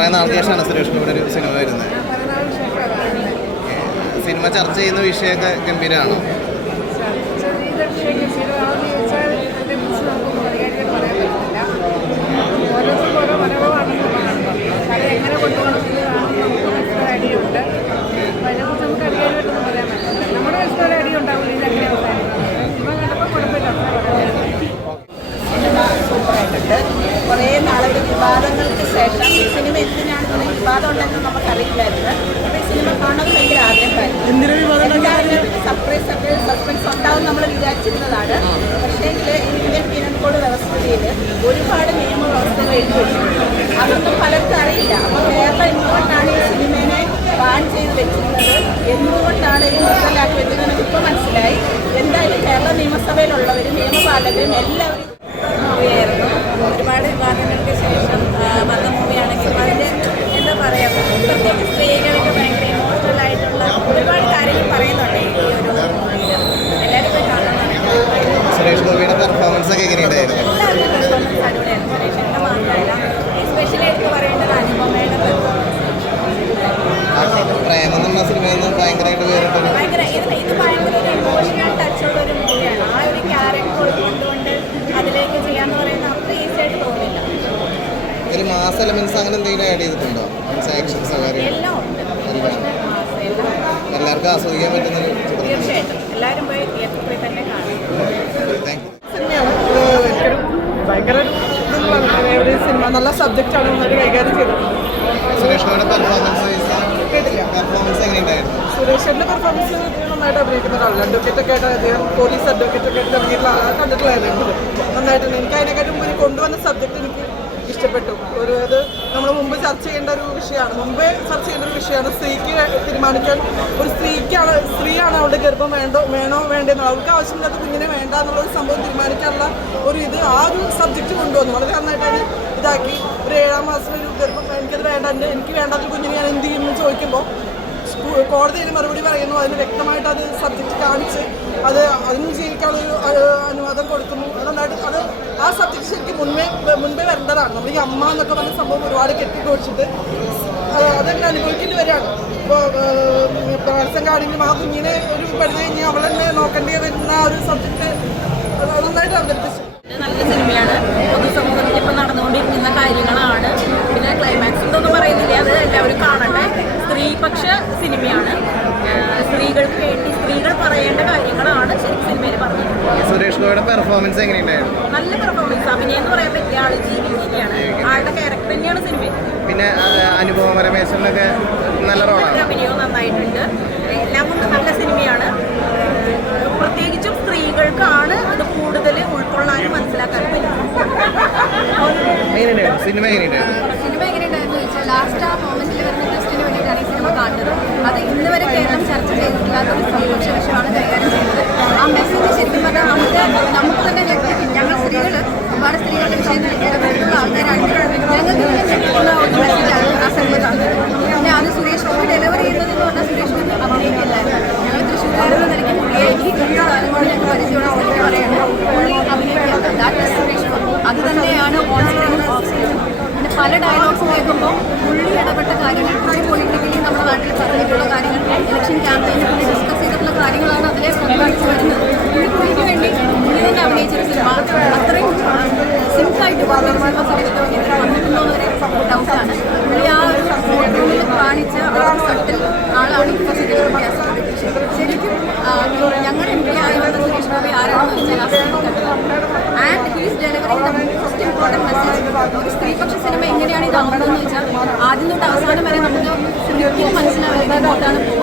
കുറേ നാൾക്ക് ശേഷമാണ് സുരേഷ് ഗോപിയുടെ ഒരു സിനിമ വരുന്നത്. സിനിമ ചർച്ച ചെയ്യുന്ന വിഷയമൊക്കെ ഗംഭീരമാണോ? എങ്ങനെ കൊണ്ടുപോകണം നമുക്ക് ഐഡിയ ഉണ്ട്. അതിനെക്കുറിച്ച് നമുക്ക് അധികാരം പറ്റുന്ന പറയാൻ പറ്റില്ല. നമ്മുടെ മനസ്സിലൊരു ഐഡിയ ഉണ്ടാവില്ല ഇതെങ്ങനെ അവസാനിക്കുന്നത്. സിനിമ കണ്ടപ്പോൾ കുഴപ്പമില്ല. സൂപ്പറായിട്ടുണ്ട്. കുറേ നാളത്തെ വിവാദങ്ങൾക്ക് ശേഷം ഈ സിനിമ എന്തിനാണ് ഇങ്ങനെ വിവാദം ഉണ്ടെന്ന് നമുക്കറിയില്ലായിരുന്നു. അപ്പോൾ ഈ സിനിമ കാണാൻ ഭയങ്കര ആഗ്രഹമായിരുന്നു. സസ്പെൻസ് ഉണ്ടാവും നമ്മൾ വിചാരിച്ചിരുന്നതാണ്. പക്ഷേ ഇന്ത്യൻ പീനൽ കോഡ് വ്യവസ്ഥയിൽ ഒരുപാട് നിയമവ്യവസ്ഥകൾ എഴുതി വെച്ചിട്ടുണ്ട്. അതൊന്നും പലർക്കും അറിയില്ല. അപ്പോൾ കേരളം എന്തുകൊണ്ടാണ് ഈ സിനിമയെ ബാൻ ചെയ്ത് വെച്ചിരുന്നത്, എന്തുകൊണ്ടാണ് ഈ നിർത്തലാക്കി വെച്ചിരുന്നത് ഇപ്പോൾ മനസ്സിലായി. എന്തായാലും കേരള നിയമസഭയിലുള്ളവരും നിയമപാലകരും എല്ലാവരും മൂവിയായിരുന്നു. ഒരുപാട് വിവാദങ്ങൾക്ക് ശേഷം വന്ന മൂവിയാണെങ്കിൽ അതിൻ്റെ എന്താ പറയുക, പ്രത്യേകിച്ച് സ്ത്രീകളൊക്കെ ഭയങ്കര ഇമോഷണൽ ആയിട്ടുള്ള ഒരുപാട് കാര്യങ്ങൾ പറയുന്നുണ്ട് ഈ ഒരു മൂവിയിൽ. എല്ലാവരും പോയി കാണുന്നതാണ്. സുരേഷ് ഗോപിയുടെ പെർഫോമൻസ് ഒക്കെ എങ്ങനെയുണ്ടായിരുന്നു? എല്ലാവരുടെ പെർഫോമൻസ് അടിപൊളിയായിരുന്നു. സുരേഷിൻ്റെ മാത്രമല്ല, എസ്പെഷ്യലി എടുത്ത് പറയേണ്ടത് അനുപമയുടെ പെർഫോമൻസ്. പ്രേമം എന്നുള്ള സിനിമയിൽ നിന്ന് ഭയങ്കരമായിട്ട് വേറിട്ടൊരു ഭയങ്കര ഇത് ഭയങ്കര ഒരു ഇമോഷണൽ ടച്ചുള്ള ഒരു മൂവിയാണ്. ആ ഒരു ക്യാരക്ടർ കൊണ്ടുകൊണ്ട് അതിലേക്ക് ചെയ്യാന്ന് പറയുന്നത് അത്ര ഈസി ആയിട്ട് തോന്നില്ല. ഇതിൽ മാസ് എലമെന്റ്സ് അങ്ങനെ എന്തെങ്കിലും ആഡ് ചെയ്തിട്ടുണ്ടോ? ആക്ഷൻസ് എല്ലാം ഉണ്ട്. എല്ലാവർക്കും ആസ്വദിക്കാൻ പറ്റുന്ന തീർച്ചയായിട്ടും എല്ലാവരും പോയി തിയേറ്ററിൽ പോയി തന്നെ കാണും. സിനിമയാണ്. എനിക്കൊരു ഭയങ്കര ഒരു സിനിമ, നല്ല സബ്ജക്റ്റാണ് നന്നായിട്ട് കൈകാര്യം ചെയ്തത്. സുരേഷ് ഗോപിയുടെ പെർഫോമൻസ് എങ്ങനെയുണ്ടായിരുന്നു? സുരേഷിൻ്റെ പെർഫോമൻസ് നന്നായിട്ട് അഭിനയിക്കുന്ന ഒരാളല്ല. അഡ്വക്കേറ്റൊക്കെ ആയിട്ട് അദ്ദേഹം പോലീസ് അഡ്വക്കേറ്റൊക്കെ ആയിട്ട് ഇറങ്ങിയിട്ടുള്ള കണ്ടിട്ടുള്ളതായിരുന്നു. നന്നായിട്ടുണ്ട്. എനിക്ക് അതിനെക്കാട്ടും മുമ്പ് കൊണ്ടുവന്ന സബ്ജക്റ്റ് എനിക്ക് ഇഷ്ടപ്പെട്ടു. അത് നമ്മൾ മുമ്പ് ചർച്ച ചെയ്യേണ്ട ഒരു വിഷയമാണ്. മുമ്പേ ചർച്ച ചെയ്യേണ്ട ഒരു വിഷയമാണ്. സ്ത്രീക്ക് തീരുമാനിക്കാൻ, ഒരു സ്ത്രീയാണ് അവളുടെ ഗർഭം വേണോ വേണ്ടെന്ന്, അവൾക്ക് ആവശ്യമില്ലാത്ത കുഞ്ഞിനെ വേണ്ട എന്നുള്ളൊരു സംഭവം തീരുമാനിക്കാനുള്ള ആ ഒരു സബ്ജക്റ്റ് കൊണ്ടുവന്നു. വളരെ നന്നായിട്ടാണ് ഇതാക്കി. ഒരു 7-ാം മാസം ഒരു ഗർഭം എനിക്കത് വേണ്ട, എനിക്ക് വേണ്ടാത്ത കുഞ്ഞിനെ ഞാൻ എന്ത് ചെയ്യുമെന്ന് ചോദിക്കുമ്പോൾ കോടതിയിൽ മറുപടി പറയുന്നു. അതിന് വ്യക്തമായിട്ട് അത് സബ്ജക്റ്റ് കാണിച്ച് അതിന് ജീവിക്കാനുള്ളൊരു അനുവാദം കൊടുക്കുന്നു. അതുകൊണ്ടായിട്ട് ആ സബ്ജക്റ്റ് ശരിക്കും മുൻപേ വരേണ്ടതാണ്. നമ്മൾ ഈ അമ്മ എന്നൊക്കെ പറഞ്ഞ സംഭവം ഒരുപാട് കെട്ടിക്കൊഴിച്ചിട്ട് അതെങ്ങനെ അനുഭവിക്കേണ്ടി വരികയാണ്. ഇപ്പോൾ പ്രവാസങ്കാണെങ്കിലും ആ കുഞ്ഞിനെ ഒരു പഠിച്ചു കഴിഞ്ഞാൽ അവളെന്നെ നോക്കേണ്ടി വരുന്ന ഒരു സബ്ജക്റ്റ് നന്നായിട്ട് അവതരിപ്പിച്ചു. നല്ല സിനിമയാണ്. പൊതുസമൂഹത്തിൽ ഇപ്പോൾ നടന്നുകൊണ്ടിരിക്കുന്ന കാര്യങ്ങളാണ്. പിന്നെ ക്ലൈമാക്സ് എന്തൊന്നും പറയുന്നില്ല, അത് എല്ലാവരും കാണട്ടെ. സ്ത്രീപക്ഷ സിനിമയാണ്. സ്ത്രീകൾക്ക് വേണ്ടി സ്ത്രീകൾ പറയേണ്ട കാര്യങ്ങളാണ് ശരിക്കും സിനിമയിൽ പറഞ്ഞത്. സുരേഷ് ഗോപിയുടെ പെർഫോമൻസ് എങ്ങനെയുണ്ടായിരുന്നു? നല്ല പെർഫോമൻസ്. അഭിനയം എന്ന് പറയാൻ പറ്റിയ ആള് ജീവിക്കുകയാണ്. ആളുടെ ക്യാരക്ടർ തന്നെയാണ് സിനിമയിൽ. പിന്നെ അനുപമ പരമേശ്വരനൊക്കെ നല്ല റോളാണ്. അഭിനയവും നന്നായിട്ടുണ്ട്. എല്ലാം കൊണ്ട് നല്ല സിനിമയാണ്. പ്രത്യേകിച്ചും സ്ത്രീകൾക്കാണ് അത് കൂടുതൽ ഉൾക്കൊള്ളാനും മനസ്സിലാക്കാനും പറ്റും. സിനിമ എങ്ങനെയുണ്ടായിരുന്നു ചോദിച്ചാൽ ലാസ്റ്റ് ആ മൊമെന്റിൽ വരുന്ന ട്വിസ്റ്റിന് വേണ്ടിയിട്ടാണ് ഈ സിനിമ കാണുന്നത്. അത് ഇന്ന് വരെ കേരളം ചർച്ച ചെയ്തിട്ടില്ലാത്ത ഒരു സ്ത്രീപക്ഷ വിഷയമാണ് കൈകാര്യം ചെയ്യുന്നത്. ആ മെസ്സേജ് ശരിക്കും പറഞ്ഞാൽ നമുക്ക് തന്നെ ഞങ്ങൾ സ്ത്രീകൾ, ഒരുപാട് സ്ത്രീകളുടെ വിഷയത്തിൽ ഇടപെട്ടുള്ള ആൾക്കാരാണ്. ഞങ്ങൾക്ക് ഞെട്ടിക്കുന്ന ഒരു മെസ്സേജാണ് ആ സിനിമ കാണുന്നത്. പിന്നെ അത് സുരേഷ് ഗോപി ഡെലിവറി ചെയ്യുന്നതെന്ന് പറഞ്ഞാൽ സുരേഷ് ഗോപി അഭിനയിക്കല്ലായിരുന്നു. ഞങ്ങൾ തൃശ്ശൂർകാരെന്ന് നിലയ്ക്ക് പുള്ളിയെ ഈ കാലമാണ് ഞങ്ങൾ പരിചയമുള്ള ഓൾറെഡി പറയുന്നത്. പുള്ളി അഭിനയിക്കുന്നത് ദാറ്റ് ഇസ് സുരേഷ് ഗോപി. അത് തന്നെയാണ് ഓൺ സ്ക്രീനും ഓഫ് സ്ക്രീനും. പിന്നെ പല ഡയലോഗ്സ് കേൾക്കുമ്പോൾ പുള്ളി ഇടപെട്ട കാര്യങ്ങൾ, പുള്ളി പൊളിറ്റിക്കലി നമ്മുടെ നാട്ടിൽ പറഞ്ഞിട്ടുള്ള കാര്യങ്ങൾ, ഇലക്ഷൻ ക്യാമ്പയിനിൽ പുള്ളി ഡിസ്കസ് ചെയ്തിട്ടുള്ള കാര്യങ്ങളാണ് അതിലെ പ്രതിപാദിച്ച് വരുന്നത്. പുള്ളിക്ക് വേണ്ടി പുള്ളി തന്നെ അഭിനയിച്ചൊരു സിനിമ അത്രയും സിമ്പിളായിട്ട് പറഞ്ഞ സമയത്ത് എത്ര വന്നിട്ടുണ്ടോ എന്നൊരു ഡൗട്ടാണ്. പുള്ളി ആ ഒരു ഫോട്ടോയിൽ കാണിച്ച ആ ഒരു സട്ടിൽ ആളാണ് ഇപ്പോൾ ശരിക്കും ഞങ്ങൾ എംപി ആയുള്ള സുരേഷ് ഗോപി ആരാണെന്ന് വെച്ചാൽ ആ cinema and he's delivering the most important message. ഒരു സ്ത്രീപക്ഷ സിനിമ എങ്ങനെയാണ് ഇതാവുന്നതെന്ന് വെച്ചാൽ ആദ്യം തൊട്ട് അവസാനം വരെ നമുക്ക് ശരിക്കും മനസ്സിലാവില്ല ഇങ്ങോട്ടാണ് പോകുന്നത്.